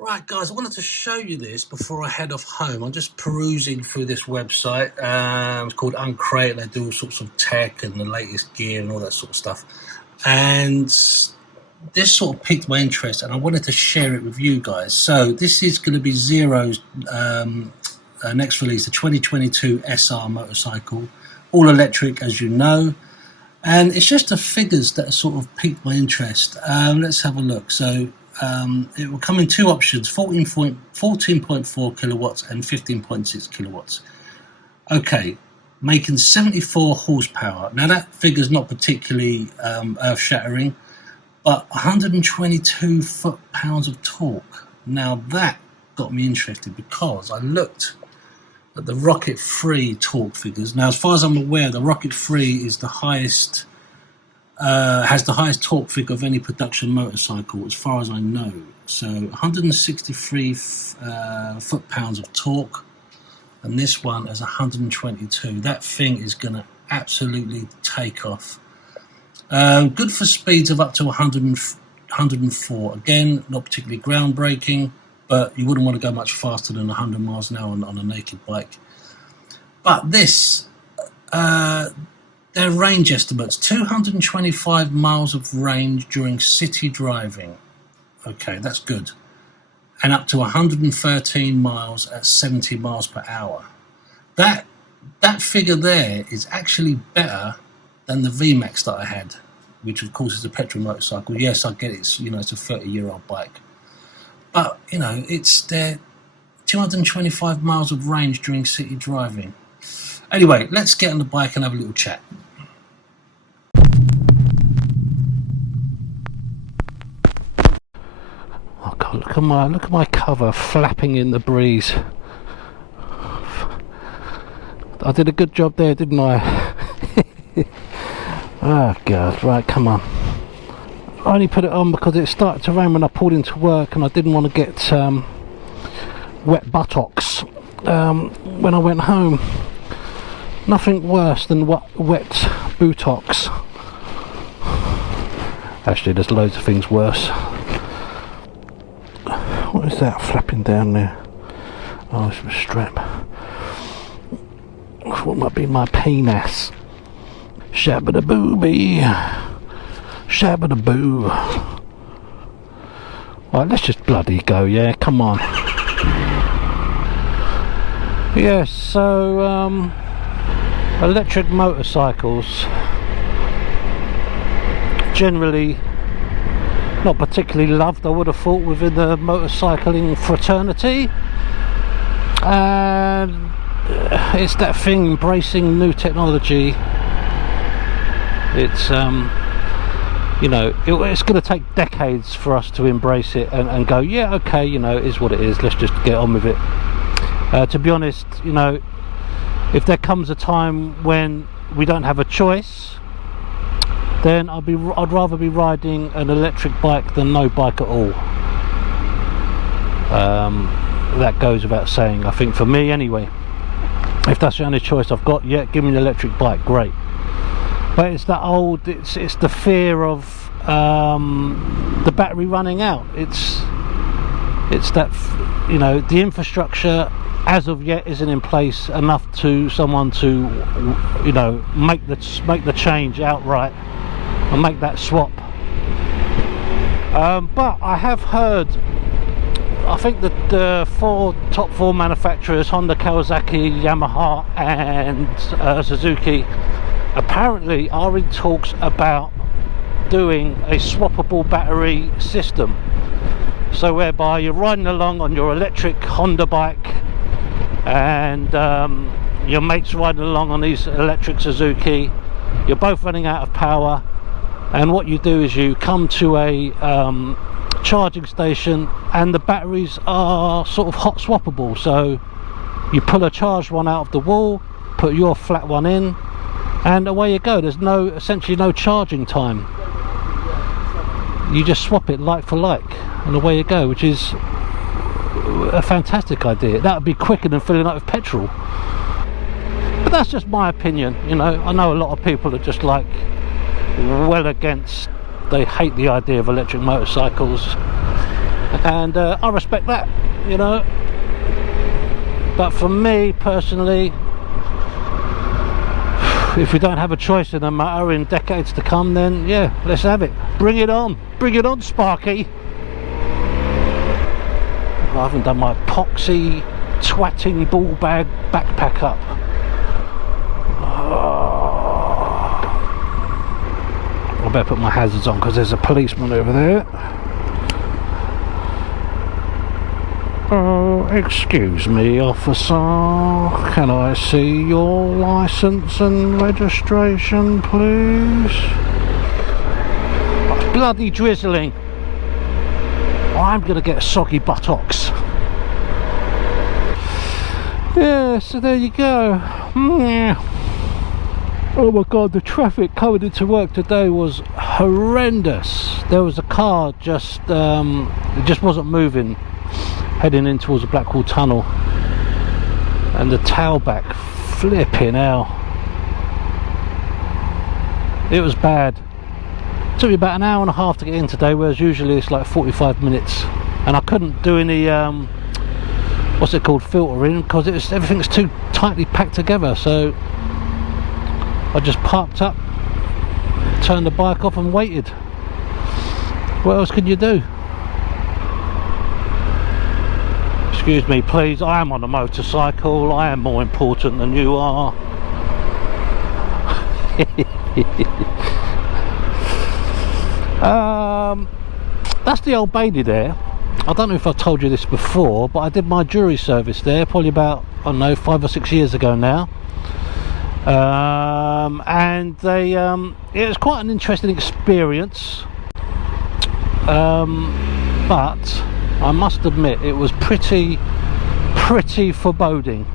Right, guys, I wanted to show you this before I head off home. I'm just perusing through this website. It's called Uncrate. They do all sorts of tech and the latest gear and all that sort of stuff. And this sort of piqued my interest, and I wanted to share it with you guys. So this is going to be Zero's next release, the 2022 SR motorcycle, all electric, as you know. And it's just the figures that sort of piqued my interest. Let's have a look. So it will come in two options, 14.4 kilowatts and 15.6 kilowatts. Okay, making 74 horsepower. Now that figure's not particularly earth-shattering, but 122 foot-pounds of torque. Now that got me interested because I looked at the Rocket 3 torque figures. Now, as far as I'm aware, the Rocket 3 is the highest, has the highest torque figure of any production motorcycle, as far as I know. So 163 foot-pounds of torque, and this one has 122. That thing is going to absolutely take off. Good for speeds of up to 104. Again, not particularly groundbreaking, but you wouldn't want to go much faster than 100 miles an hour on a naked bike. But this, their range estimates, 225 miles of range during city driving. Okay, that's good. And up to 113 miles at 70 miles per hour. That figure there is actually better than the VMAX that I had, which of course is a petrol motorcycle. Yes, I get it, it's a 30-year-old bike. But, it's their 225 miles of range during city driving. Anyway, let's get on the bike and have a little chat. Oh God, look at my cover flapping in the breeze. I did a good job there, didn't I? Oh God, right, come on. I only put it on because it started to rain when I pulled into work, and I didn't want to get wet buttocks when I went home. Nothing worse than wet buttocks. Actually, there's loads of things worse. What is that flapping down there? Oh, it's a strap. What might be my penis? Shabba-da-booby. Shabba-da-boo. Right, let's just bloody go, yeah, come on. Yeah, so electric motorcycles generally not particularly loved, I would have thought, within the motorcycling fraternity. And it's that thing, embracing new technology. It's it's going to take decades for us to embrace it and go, yeah, okay, it is what it is, let's just get on with it. To be honest, if there comes a time when we don't have a choice, then I'd rather be riding an electric bike than no bike at all. That goes without saying, I think, for me anyway. If that's the only choice I've got, yeah, give me an electric bike, great. But it's that old, it's the fear of the battery running out. It's that, the infrastructure as of yet isn't in place enough to someone to, make the change outright and make that swap. But I have heard, I think that the top four manufacturers, Honda, Kawasaki, Yamaha and Suzuki, apparently are in talks about doing a swappable battery system. So whereby you're riding along on your electric Honda bike and your mate's riding along on his electric Suzuki. You're both running out of power, and what you do is you come to a charging station, and the batteries are sort of hot swappable. So you pull a charged one out of the wall, put your flat one in, and away you go. There's essentially no charging time. You just swap it like for like, and away you go, which is a fantastic idea. That would be quicker than filling up with petrol. But that's just my opinion, I know a lot of people are just like well against, they hate the idea of electric motorcycles. and I respect that, you know. But for me personally, if we don't have a choice in the matter in decades to come, then yeah, let's have it. Bring it on, Sparky. I haven't done my epoxy twatting ball bag backpack up. I better put my hazards on because there's a policeman over there. Oh, excuse me, officer. Can I see your license and registration, please? Oh, it's bloody drizzling. I'm going to get soggy buttocks. Yeah, so there you go. Yeah. Oh my god, the traffic coming into work today was horrendous. There was a car just, it just wasn't moving, heading in towards the Blackwall Tunnel, and the tailback, flipping hell, it was bad. It took me about an hour and a half to get in today, whereas usually it's like 45 minutes, and I couldn't do any what's it called, filtering, because everything's too tightly packed together. So I just parked up, turned the bike off and waited. What else can you do? Excuse me please, I am on a motorcycle, I am more important than you are. That's the Old Bailey there. I don't know if I've told you this before, but I did my jury service there probably about, I don't know, 5 or 6 years ago now. And they it was quite an interesting experience, but I must admit it was pretty foreboding.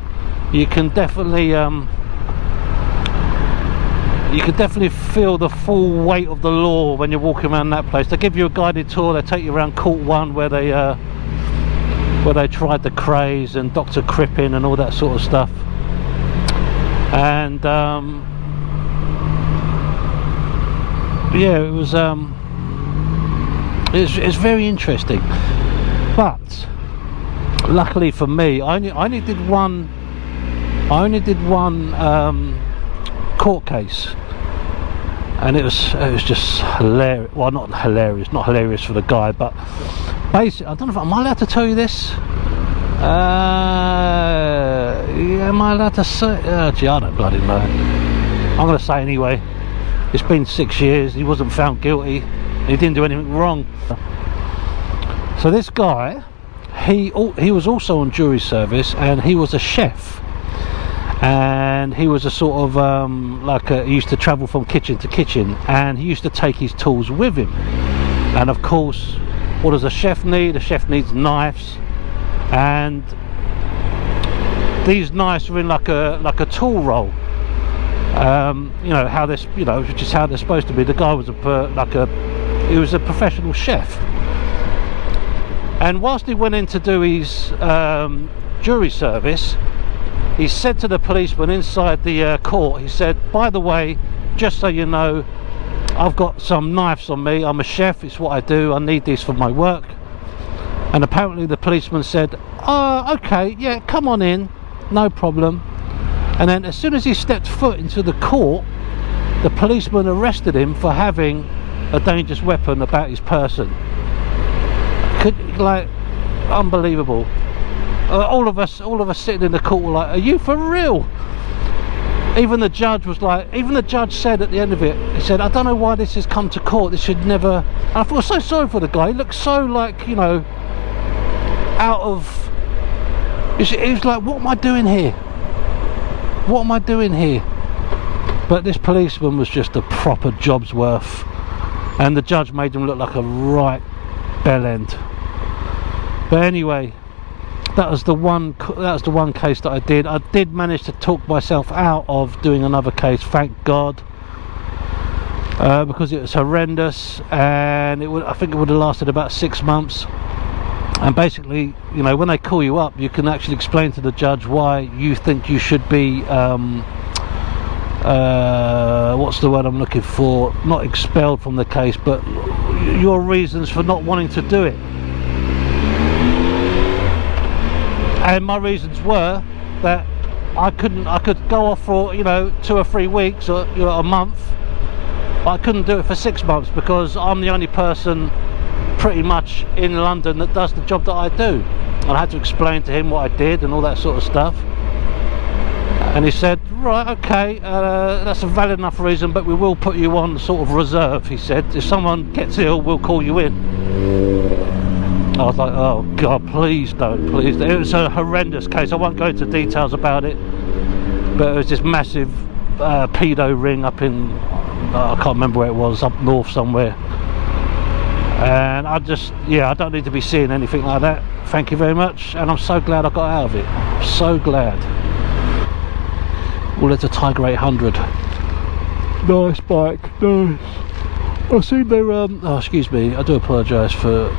You can definitely feel the full weight of the law when you're walking around that place. They give you a guided tour, they take you around Court 1 where they tried the craze and Dr. Crippen and all that sort of stuff. And yeah, it was it's very interesting. But luckily for me, I only did one court case, and it was just hilarious. Well, not hilarious for the guy, but basically, I don't know if am I allowed to tell you this. Yeah, am I allowed to say? Gee, I don't bloody know. I'm going to say anyway. It's been 6 years. He wasn't found guilty. He didn't do anything wrong. So this guy, he was also on jury service, and he was a chef. And he was a sort of he used to travel from kitchen to kitchen, and he used to take his tools with him. And of course, what does a chef need? A chef needs knives. And these knives were in like a tool roll, you know how this, you know, which is how they're supposed to be. The guy was he was a professional chef, and whilst he went in to do his jury service, he said to the policeman inside the court, he said, by the way, just so you know, I've got some knives on me, I'm a chef, it's what I do, I need these for my work. And apparently the policeman said, oh, okay, yeah, come on in, no problem. And then as soon as he stepped foot into the court, the policeman arrested him for having a dangerous weapon about his person. Like, unbelievable. All of us sitting in the court were like, are you for real? Even the judge was like, even the judge said at the end of it, he said, I don't know why this has come to court, this should never. And I feel so sorry for the guy. He looked so, like, you know, out of, he was like, what am I doing here? What am I doing here? But this policeman was just a proper job's worth, and the judge made him look like a right bell end. But anyway, that was the one case that I did. I did manage to talk myself out of doing another case, thank God, because it was horrendous, and I think it would have lasted about 6 months. And basically, you know, when they call you up, you can actually explain to the judge why you think you should be what's the word I'm looking for, not expelled from the case, but your reasons for not wanting to do it. And my reasons were that I could go off for, you know, 2 or 3 weeks or, you know, a month, but I couldn't do it for 6 months because I'm the only person pretty much in London that does the job that I do. And I had to explain to him what I did and all that sort of stuff. And he said, right, okay, that's a valid enough reason, but we will put you on sort of reserve. He said, if someone gets ill, we'll call you in. I was like, oh God, please don't, please don't. It was a horrendous case. I won't go into details about it, but it was this massive pedo ring up in, I can't remember where it was, up north somewhere. And I just, yeah, I don't need to be seeing anything like that. Thank you very much. And I'm so glad I got out of it. I'm so glad. Well, it's a Tiger 800. Nice bike, nice. I've seen their, oh, excuse me, I do apologise for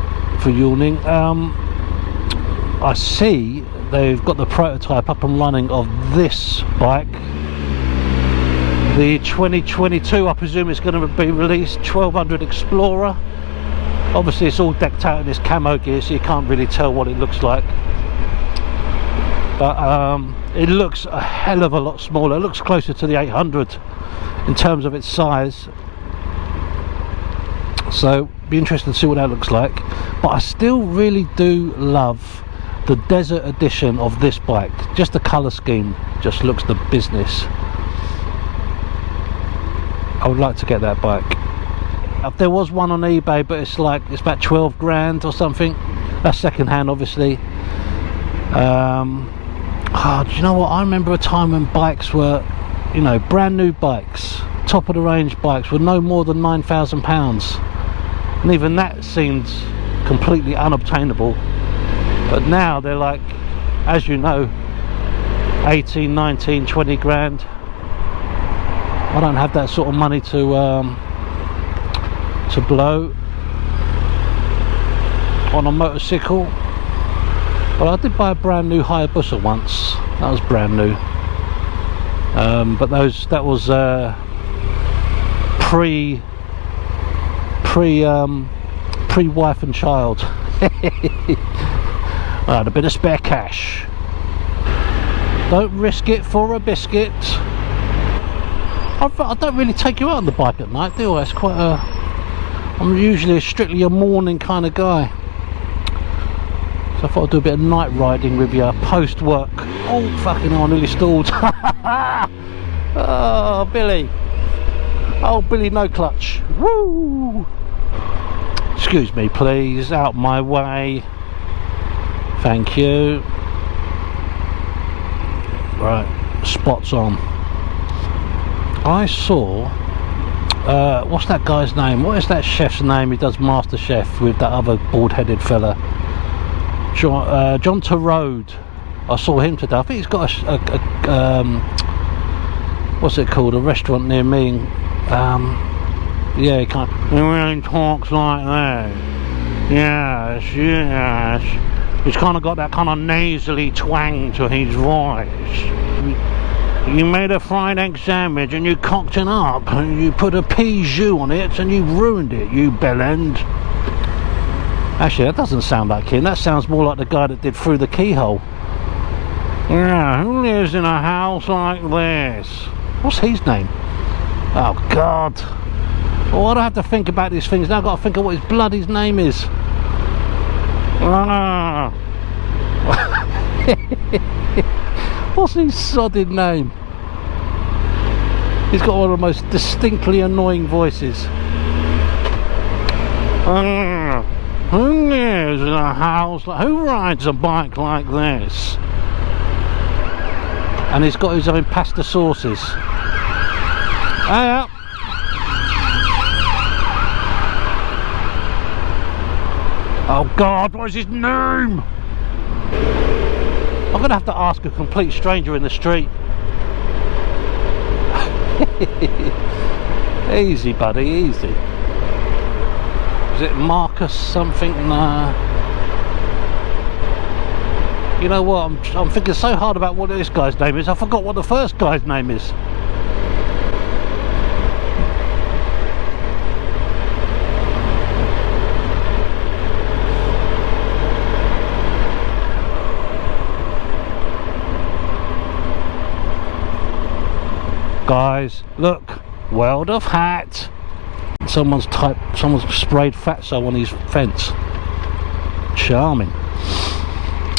yawning. I see they've got the prototype up and running of this bike. The 2022, I presume it's going to be released, 1200 Explorer. Obviously it's all decked out in this camo gear, so you can't really tell what it looks like. But it looks a hell of a lot smaller. It looks closer to the 800 in terms of its size. So be interested to see what that looks like. But I still really do love the desert edition of this bike. Just the colour scheme just looks the business. I would like to get that bike. There was one on eBay, but it's about 12 grand or something. That's second hand, obviously. Oh, do you know what? I remember a time when bikes were, you know, brand new bikes, top of the range bikes, were no more than £9,000, and even that seemed completely unobtainable. But now they're like, as you know, 18, 19, 20 grand. I don't have that sort of money to blow on a motorcycle. Well, I did buy a brand new Hayabusa once. That was brand new. But that was pre wife and child. I had a bit of spare cash. Don't risk it for a biscuit. I don't really take you out on the bike at night, do I? It's quite a... I'm usually strictly a morning kind of guy. So I thought I'd do a bit of night riding with you, post work. Oh, fucking hell, I nearly stalled. Oh, Billy. Oh, Billy, no clutch. Woo! Excuse me, please. Out my way. Thank you. Right, spots on. I saw... what's that guy's name? What is that chef's name? He does Master Chef with that other bald-headed fella. John Turode. I saw him today. I think he's got a what's it called? A restaurant near me. Yeah, he kind of, he really talks like that. Yes, yes. He's kind of got that kind of nasally twang to his voice. You made a fried egg sandwich and you cocked it up and you put a pea jus on it and you ruined it, you bellend. Actually, that doesn't sound like him. That sounds more like the guy that did Through the Keyhole. Yeah, who lives in a house like this? What's his name? Oh, God. Well, I don't have to think about these things now. I've got to think of what his bloody name is. Ah. What's his sodded name? He's got one of the most distinctly annoying voices. Who lives in a house like... Who rides a bike like this? And he's got his own pasta sauces. Oh God, what is his name? I'm gonna have to ask a complete stranger in the street. Easy, buddy, easy. Is it Marcus something? Nah. You know what? I'm thinking so hard about what this guy's name is. I forgot what the first guy's name is. Guys, look, world of hat. Someone's sprayed fatso on his fence. Charming.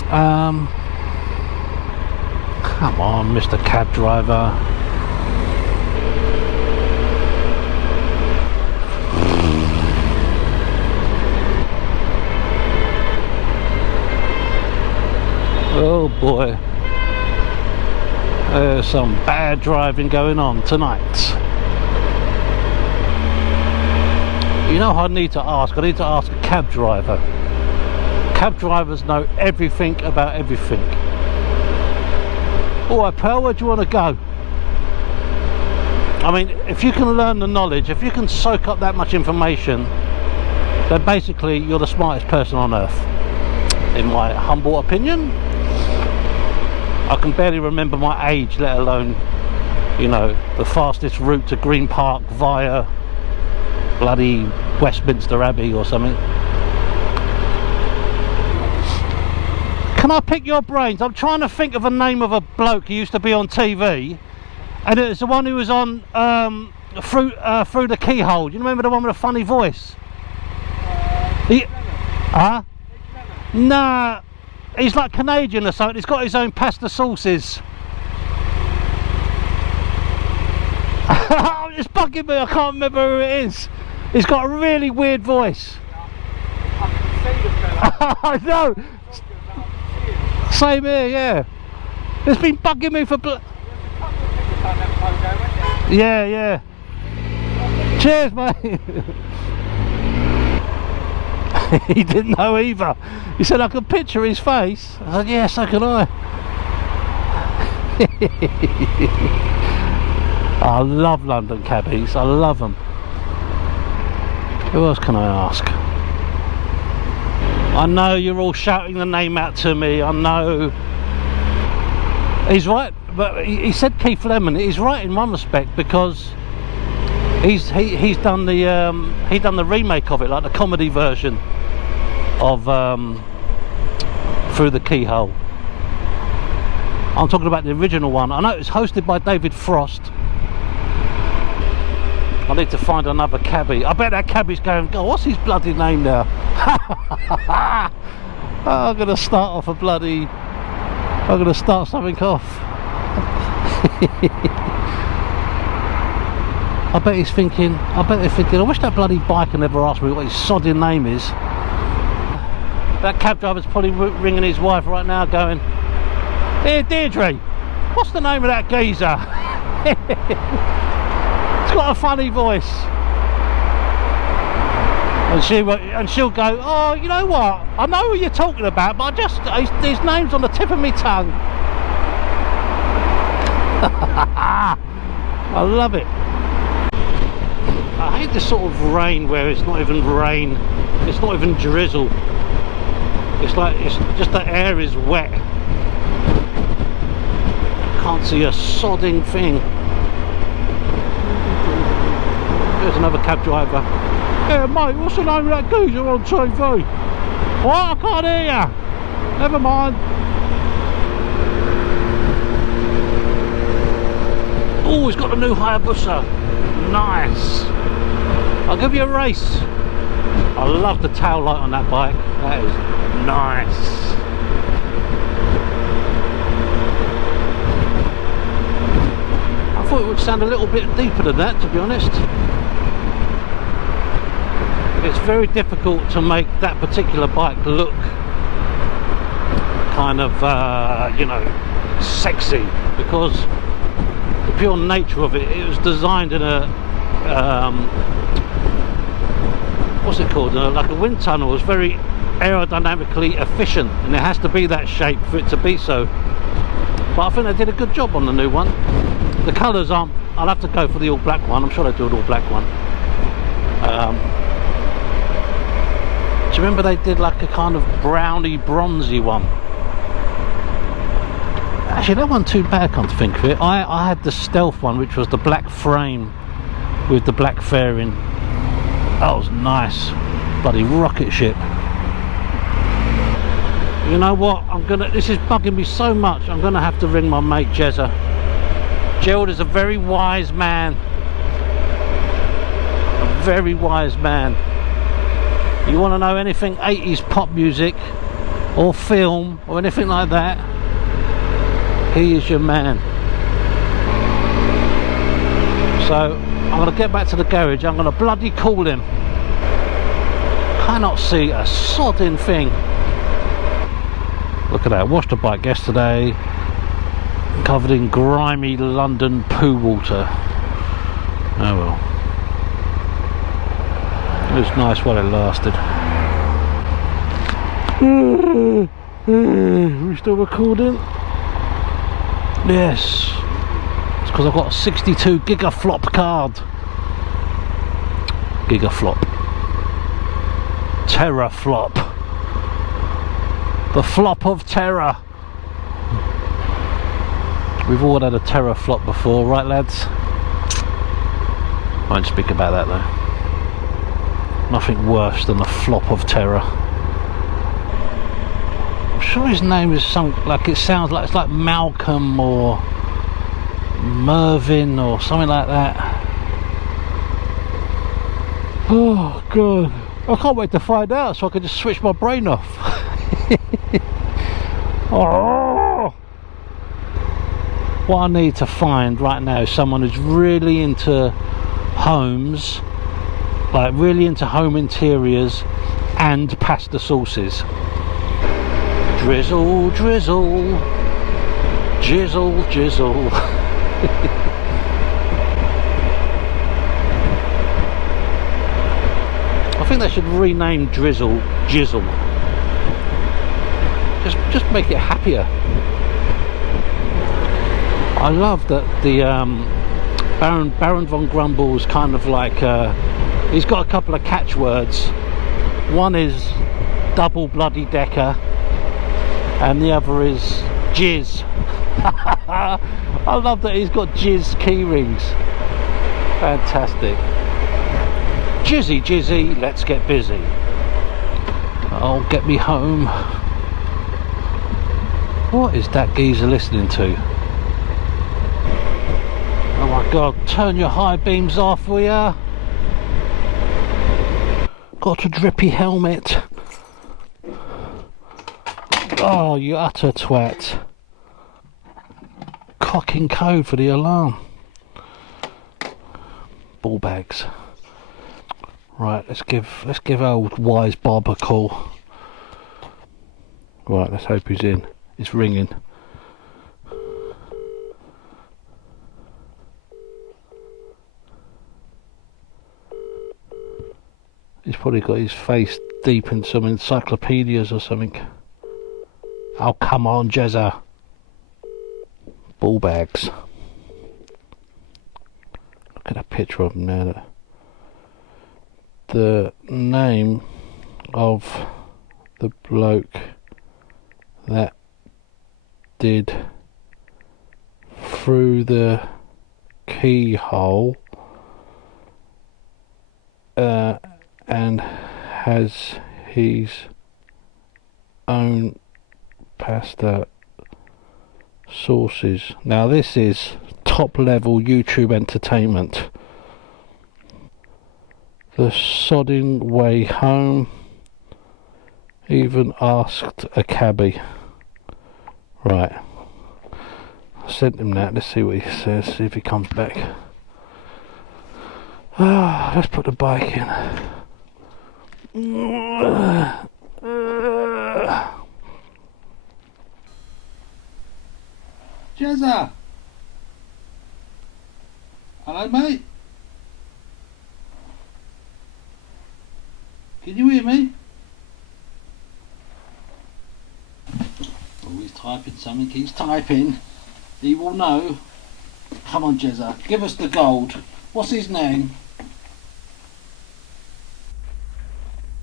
Come on, Mr. Cab Driver. Oh boy, there's some bad driving going on tonight. You know, I need to ask a cab driver. Cab drivers know everything about everything. Alright pal, where do you want to go? I mean, if you can learn the knowledge, if you can soak up that much information, then basically you're the smartest person on earth, in my humble opinion. I can barely remember my age, let alone, you know, the fastest route to Green Park via bloody Westminster Abbey or something. Can I pick your brains? I'm trying to think of a name of a bloke who used to be on TV, and it's the one who was on through the Keyhole. Do you remember the one with a funny voice? Huh? Nah, he's like Canadian or something. He's got his own pasta sauces. It's bugging me, I can't remember who it is. He's got a really weird voice. I can see the fella. I know. Same here, yeah. It's been bugging me for yeah. Cheers, mate. He didn't know either. He said I could picture his face. I said, yeah, so can I. I love London cabbies. I love them. Who else can I ask? I know you're all shouting the name out to me. I know. He's right, but he said Keith Lemon. He's right in one respect, because he's done the remake of it, like the comedy version of Through the Keyhole. I'm talking about the original one. I know it's hosted by David Frost. I need to find another cabbie. I bet that cabbie's going, oh, what's his bloody name now? I'm going to start something off. I bet they're thinking, I wish that bloody biker never asked me what his sodding name is. That cab driver's probably ringing his wife right now going, here Deirdre, what's the name of that geezer? He's got a funny voice. And she'll go, oh, you know what, I know who you're talking about, but his name's on the tip of my tongue. I love it. I hate this sort of rain where it's not even rain, it's not even drizzle. It's like, it's just the air is wet. Can't see a sodding thing. There's another cab driver. Yeah, mate, what's the name of that geezer on TV? What? I can't hear you. Never mind. Oh, he's got a new Hayabusa. Nice. I'll give you a race. I love the tail light on that bike. That is nice. I thought it would sound a little bit deeper than that, to be honest. It's very difficult to make that particular bike look kind of, you know, sexy, because the pure nature of it, it was designed in a, what's it called, like a wind tunnel. It's very aerodynamically efficient, and it has to be that shape for it to be so. But I think they did a good job on the new one. The colours aren't, I'll have to go for the all black one. I'm sure they do an all black one. Do you remember they did like a kind of browny bronzy one? Actually, that wasn't too bad, come to think of it. I had the stealth one, which was the black frame with the black fairing. That was nice. Bloody rocket ship. You know what? This is bugging me so much. I'm gonna have to ring my mate Jizz. Gerald is a very wise man. A very wise man. You want to know anything 80s pop music or film or anything like that, he is your man. So I'm going to get back to the garage. I'm going to bloody call him. Cannot see a sodding thing. Look at that. Washed the bike yesterday, covered in grimy London poo water. Oh well. It was nice while it lasted. We still recording? Yes. It's because I've got a 62 gigaflop card. Gigaflop. Terraflop. The flop of terror. We've all had a terraflop before, right lads? Won't speak about that though. Nothing worse than the flop of terror. I'm sure his name is something like, it sounds like it's like Malcolm or Mervyn or something like that. Oh god, I can't wait to find out so I can just switch my brain off. Oh. What I need to find right now is someone who's really into homes, like really into home interiors and pasta sauces. Drizzle, drizzle, jizzle, jizzle. I think they should rename Drizzle Jizzle. Just make it happier. I love that the Baron von Grumble's kind of like he's got a couple of catchwords. One is double bloody decker and the other is Jizz. I love that he's got Jizz key rings. Fantastic. Jizzy, Jizzy, let's get busy. Oh, get me home. What is that geezer listening to? Oh my god, turn your high beams off, will ya? Got a drippy helmet. Oh, you utter twat. Cocking code for the alarm. Ball bags. Right, let's give old wise Bob a call. Right, let's hope he's in. It's ringing. He's probably got his face deep in some encyclopedias or something. Oh, come on, Jezza. Ball bags. Look at that picture of him there. The name of the bloke that did through the keyhole and has his own pasta sauces. Now this is top level YouTube entertainment. The sodding way home. Even asked a cabbie. Right. I sent him that. Let's see what he says. See if he comes back. Let's put the bike in. Jezza! Hello, mate? Can you hear me? Oh, he's typing something. He's typing. He will know. Come on, Jezza. Give us the gold. What's his name?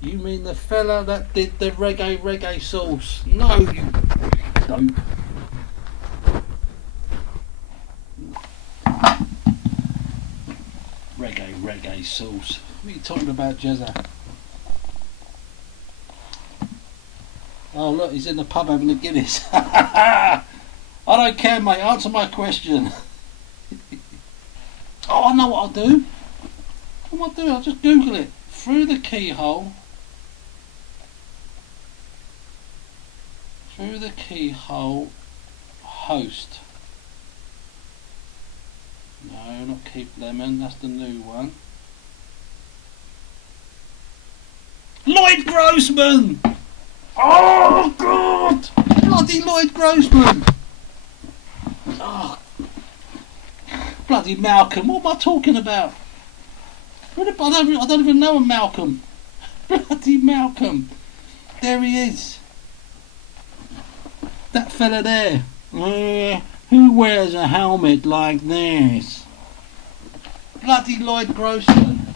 You mean the fella that did the reggae sauce? No, you dope. Reggae sauce. What are you talking about, Jezza? Oh look, he's in the pub having a Guinness. I don't care, mate, answer my question. Oh, I know what I'll do. What I'll do, I'll just Google it. Through the keyhole. Through the keyhole host. No, not Keep Lemon, that's the new one. Lloyd Grossman! Oh God! Bloody Lloyd Grossman! Oh, bloody Malcolm, what am I talking about? I don't even know a Malcolm. Bloody Malcolm. There he is. That fella there. Who wears a helmet like this? Bloody Lloyd Grossman.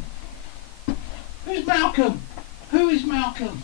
Who's Malcolm? Who is Malcolm?